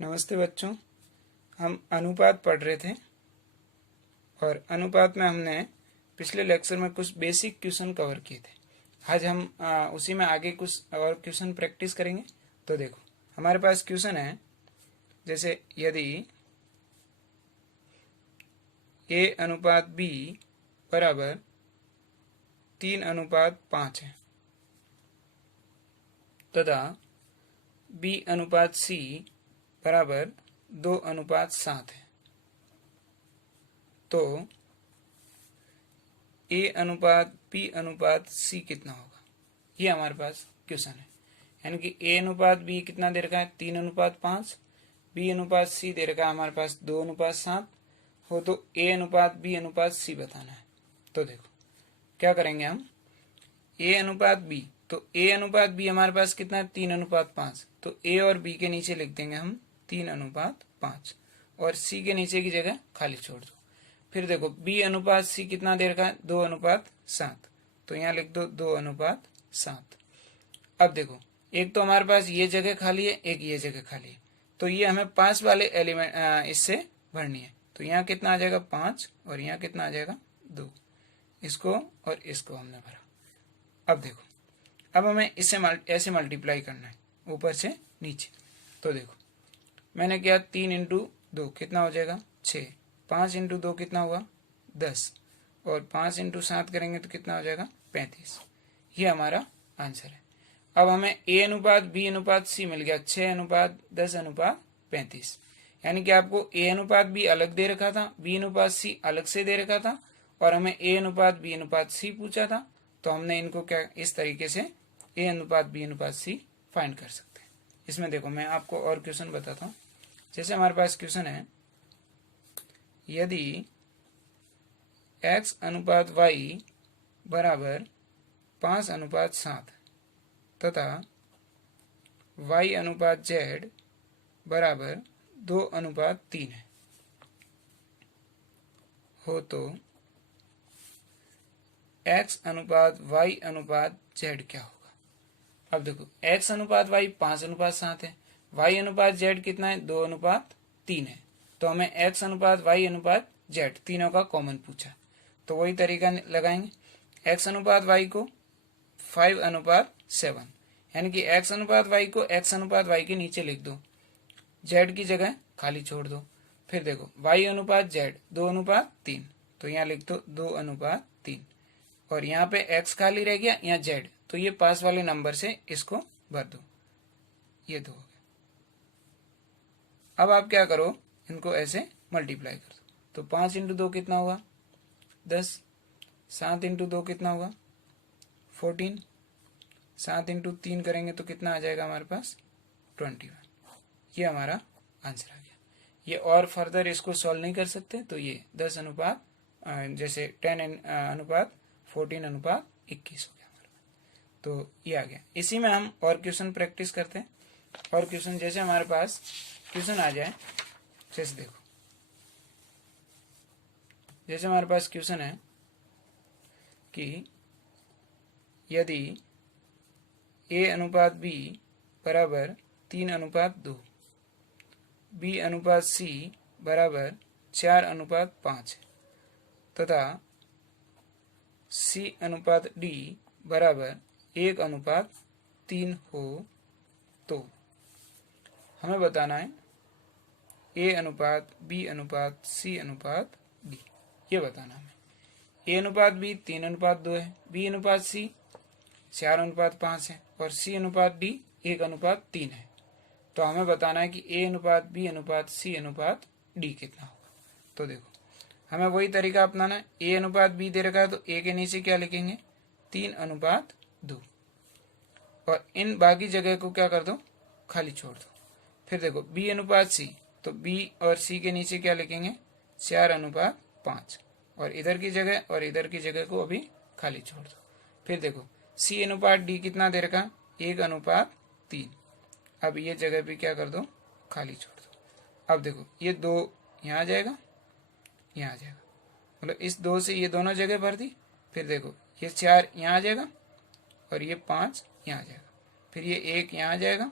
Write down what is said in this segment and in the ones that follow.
नमस्ते बच्चों। हम अनुपात पढ़ रहे थे और अनुपात में हमने पिछले लेक्चर में कुछ बेसिक क्वेश्चन कवर किए थे। आज हम उसी में आगे कुछ और क्वेश्चन प्रैक्टिस करेंगे। तो देखो, हमारे पास क्वेश्चन है, जैसे यदि A अनुपात B बराबर 3:5 है तथा B अनुपात C बराबर 2:7 है, तो A अनुपात B अनुपात C कितना होगा, ये हमारे पास क्वेश्चन है। यानी कि A अनुपात B कितना दे रखा है 3:5, B अनुपात C दे रखा है हमारे पास 2:7 हो, तो A अनुपात B अनुपात C बताना है। तो देखो क्या करेंगे हम, A अनुपात B, तो A अनुपात B हमारे पास कितना है 3:5, तो A और B के नीचे लिख देंगे हम 3:5 और C के नीचे की जगह खाली छोड़ दो। फिर देखो B अनुपात C कितना दे रखा है 2:7, तो यहाँ लिख दो 2:7। अब देखो, एक तो हमारे पास ये जगह खाली है, एक ये जगह खाली है, तो ये हमें 5 वाले एलिमेंट इससे भरनी है। तो यहाँ कितना आ जाएगा 5 और यहाँ कितना आ जाएगा 2। इसको और इसको हमने भरा। अब देखो, अब हमें इससे ऐसे मल्टीप्लाई करना है ऊपर से नीचे। तो देखो मैंने किया 3 × 2 कितना हो जाएगा 6, 5 × 2 कितना हुआ 10 और 5 × 7 करेंगे तो कितना हो जाएगा 35। ये हमारा आंसर है। अब हमें A अनुपात B अनुपात C मिल गया 6:10:35। यानी कि आपको A अनुपात B अलग दे रखा था, B अनुपात C अलग से दे रखा था और हमें A अनुपात B अनुपात C पूछा था। तो हमने इनको क्या इस तरीके से A अनुपात B अनुपात C फाइंड कर सकते हैं। इसमें देखो मैं आपको और क्वेश्चन बताता हूँ। जैसे हमारे पास क्वेश्चन है, यदि X अनुपात Y बराबर 5:7 तथा Y अनुपात Z बराबर 2:3 है हो, तो X अनुपात Y अनुपात Z क्या होगा। अब देखो X अनुपात Y 5:7 है, Y अनुपात Z कितना है 2:3 है, तो हमें X अनुपात Y अनुपात Z तीनों का कॉमन पूछा। तो वही तरीका लगाएंगे, X अनुपात Y को 5:7, यानी कि X अनुपात Y को X अनुपात Y के नीचे लिख दो, Z की जगह खाली छोड़ दो। फिर देखो Y अनुपात Z 2:3, तो यहाँ लिख दो 2:3 और यहाँ पे X खाली रह गया, यहाँ Z, तो ये पास वाले नंबर से इसको भर दो, ये 2 हो गया। अब आप क्या करो, इनको ऐसे मल्टीप्लाई कर दो। तो 5 × 2 कितना हुआ 10, 7 × 2 कितना हुआ 14, 7 × 3 करेंगे तो कितना आ जाएगा हमारे पास 21। ये हमारा आंसर आ गया। ये और फर्दर इसको सॉल्व नहीं कर सकते, तो ये 10 अनुपात जैसे 10 अनुपात 14:21 हो गया हमारे पास। तो ये आ गया। इसी में हम और क्वेश्चन प्रैक्टिस करते हैं। और क्वेश्चन जैसे हमारे पास क्वेश्चन आ जाए, जैसे देखो, जैसे हमारे पास क्वेश्चन है कि यदि A अनुपात B बराबर 3:2, B अनुपात C बराबर 4:5 है तथा C अनुपात D बराबर 1:3 हो, तो हमें बताना है A अनुपात B अनुपात C अनुपात D, ये बताना हमें। A अनुपात B 3:2 है, B अनुपात C 4:5 है और C अनुपात D 1:3 है। तो हमें बताना है कि A अनुपात B अनुपात C अनुपात D कितना होगा। तो देखो हमें वही तरीका अपनाना है। A अनुपात B दे रखा है, तो A के नीचे क्या लिखेंगे 3:2 और इन बाकी जगह को क्या कर दो खाली छोड़ दो। फिर देखो B अनुपात C, तो B और C के नीचे क्या लिखेंगे 4:5 और इधर की जगह और इधर की जगह को अभी खाली छोड़ दो। फिर देखो C अनुपात D कितना दे रखा 1:3, अब ये जगह भी क्या कर दो खाली छोड़ दो। अब देखो ये 2 यहाँ आ जाएगा, यहाँ आ जाएगा, मतलब इस 2 से ये दोनों जगह भर दी। फिर देखो ये 4 यहाँ आ जाएगा और ये 5 यहाँ आ जाएगा, फिर ये 1 यहाँ आ जाएगा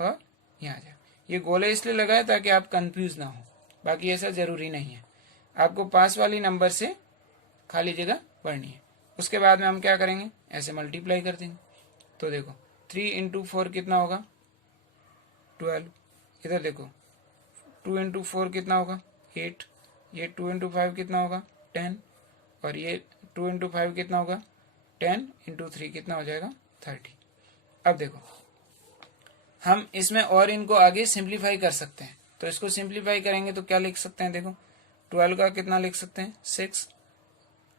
और यहाँ आ जाएगा। ये गोले इसलिए लगाए ताकि आप कंफ्यूज ना हो, बाकी ऐसा जरूरी नहीं है। आपको पास वाली नंबर से खाली जगह पढ़नी है। उसके बाद में हम क्या करेंगे, ऐसे मल्टीप्लाई कर देंगे। तो देखो 3 इंटू 4 कितना होगा 12। इधर देखो 2 इंटू 4 कितना होगा 8। ये 2 इंटू 5 कितना होगा 10। और ये 2 इंटू 5 कितना होगा 10 इंटू 3 कितना हो जाएगा 30। अब देखो हम इसमें और इनको आगे सिंप्लीफाई कर सकते हैं। तो इसको सिंप्लीफाई करेंगे तो क्या लिख सकते हैं, देखो 12 का कितना लिख सकते हैं 6,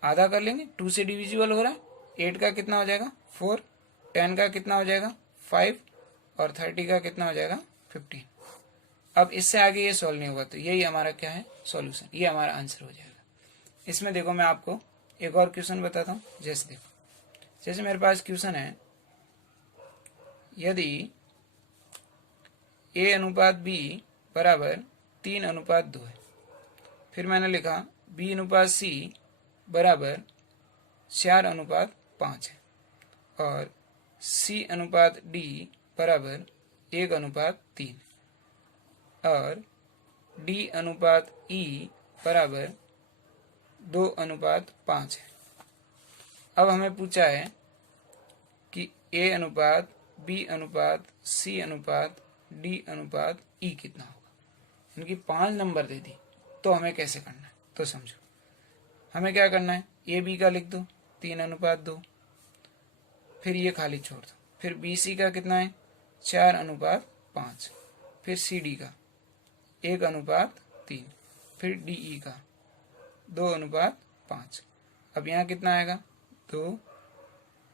आधा कर लेंगे, 2 से डिविजिबल हो रहा है। 8 का कितना हो जाएगा 4, 10 का कितना हो जाएगा 5 और 30 का कितना हो जाएगा 15। अब इससे आगे ये सॉल्व नहीं होगा, तो यही हमारा क्या है सॉल्यूशन, ये हमारा आंसर हो जाएगा। इसमें देखो मैं आपको एक और क्वेश्चन बताता हूँ। जैसे देखो, जैसे मेरे पास क्वेश्चन है, यदि A अनुपात B बराबर 3 अनुपात 2 है, फिर मैंने लिखा B अनुपात C बराबर 4 अनुपात 5 है, और C अनुपात D बराबर 1 अनुपात 3, और D अनुपात E बराबर 2 अनुपात 5 है। अब हमें पूछा है कि A अनुपात B अनुपात C अनुपात D अनुपात E कितना होगा। इनकी 5 नंबर दे दी, तो हमें कैसे करना है, तो समझो। हमें क्या करना है, ए बी का लिख दो 3 अनुपात 2, फिर ये खाली छोड़ दो। फिर बी सी का कितना है 4 अनुपात 5, फिर सी डी का 1 अनुपात 3, फिर डी ई का 2 अनुपात 5। अब यहाँ कितना आएगा 2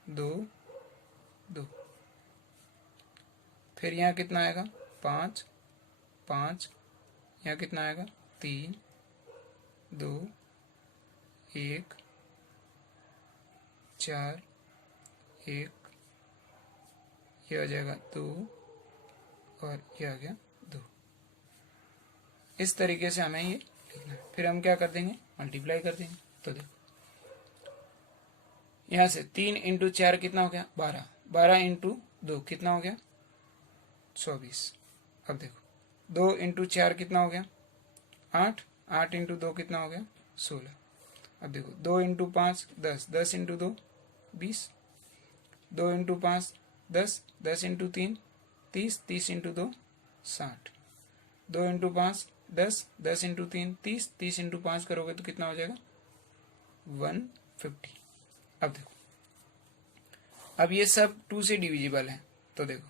2 2, फिर यहाँ कितना आएगा 5 5, यहाँ कितना आएगा 3 2 1 4 1, ये आ जाएगा 2 और ये आ गया 2। इस तरीके से हमें ये लिखना है। फिर हम क्या कर देंगे मल्टीप्लाई कर देंगे। तो देखो यहाँ से 3 इंटू 4 कितना हो गया 12, 12 इंटू 2 कितना हो गया 24। अब देखो 2 इंटू 4 कितना हो गया 8, 8 इंटू 2 कितना हो गया 16। अब देखो 2 into 5 10, 10 into 2 20, 2 into 5 10, 10 into 3 30, 30 into 2 60, 2 into 5 10, 10 into 3 30, 30 into 5 करोगे तो कितना हो जाएगा 150। अब देखो अब ये सब 2 से डिविजिबल है। तो देखो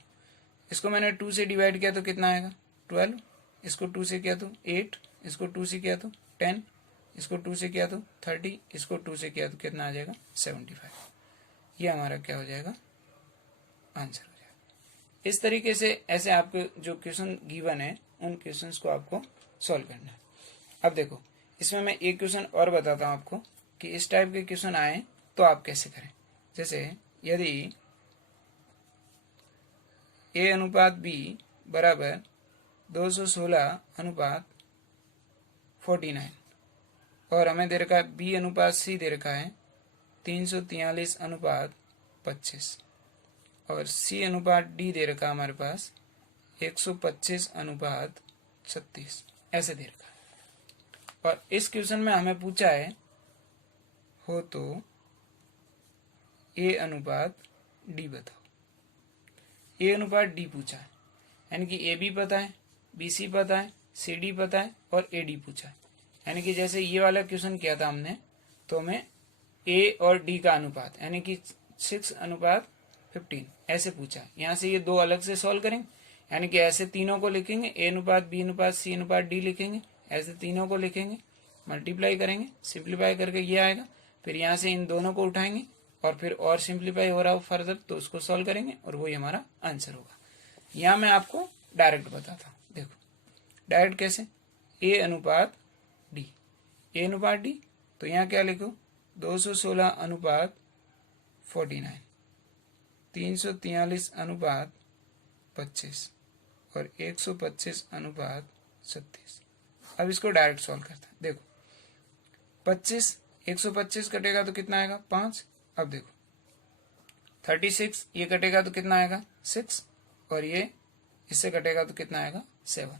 इसको मैंने 2 से डिवाइड किया तो कितना आएगा 12, इसको 2 से किया तो 8, इसको 2 से किया तो 10, इसको 2 से किया तो 30, इसको 2 से किया तो कितना आ जाएगा 75। ये हमारा क्या हो जाएगा आंसर हो जाएगा। इस तरीके से ऐसे आपको जो क्वेश्चन गिवन है उन क्वेश्चंस को आपको सॉल्व करना है। अब देखो इसमें मैं एक क्वेश्चन और बताता हूँ आपको कि इस टाइप के क्वेश्चन आए तो आप कैसे करें। जैसे यदि A अनुपात B बराबर 216 अनुपात 49, और हमें दे रखा है B अनुपात C दे रखा है 343 अनुपात 25, और C अनुपात D दे रखा हमारे पास 125 अनुपात 36, ऐसे दे रखा है। और इस क्वेश्चन में हमें पूछा है हो तो A अनुपात D बताओ। A अनुपात D पूछा है, यानी कि AB पता है, BC पता है, CD पता है और AD पूछा है। यानी कि जैसे ये वाला क्वेश्चन किया था हमने, तो हमें A और D का अनुपात यानी कि 6 अनुपात 15 ऐसे पूछा है। यहाँ से ये दो अलग से सॉल्व करेंगे, यानी कि ऐसे तीनों को लिखेंगे, A अनुपात B अनुपात C अनुपात D लिखेंगे, ऐसे तीनों को लिखेंगे, मल्टीप्लाई करेंगे, सिंप्लीफाई करके ये आएगा। फिर यहाँ से इन दोनों को उठाएंगे और फिर और सिंप्लीफाई हो रहा हो फर्दर तो उसको सॉल्व करेंगे और वही हमारा आंसर होगा। यहाँ मैं आपको डायरेक्ट बताता हूँ। देखो डायरेक्ट कैसे, A अनुपात D, A अनुपात D, तो यहाँ क्या लिखो 216 अनुपात 49, 343 अनुपात 25 और 125 अनुपात 36। अब इसको डायरेक्ट सॉल्व करते हैं। देखो 25, 125 कटेगा तो कितना आएगा 5। अब देखो 36 ये कटेगा तो कितना आएगा 6, और ये इससे कटेगा तो कितना आएगा 7।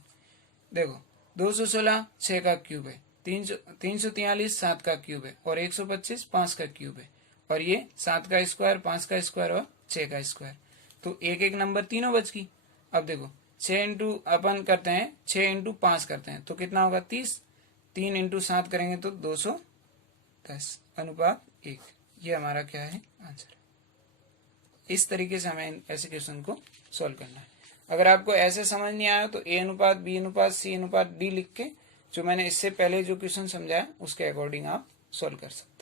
देखो 216 6 का क्यूब है, 343 7 का क्यूब है, और 125 5 का क्यूब है, और ये 7 का स्क्वायर 5 का स्क्वायर और 6 का स्क्वायर। तो एक एक नंबर तीनों बच गई। अब देखो 6 इंटू अपन करते हैं, 6 इंटू 5 करते हैं तो कितना होगा 30, 3 इंटू 7 करेंगे तो 210 अनुपात 1। ये हमारा क्या है आंसर। इस तरीके से हमें ऐसे क्वेश्चन को सॉल्व करना है। अगर आपको ऐसे समझ नहीं आया तो ए अनुपात बी अनुपात सी अनुपात डी लिख के, जो मैंने इससे पहले जो क्वेश्चन समझाया उसके अकॉर्डिंग आप सॉल्व कर सकते हैं।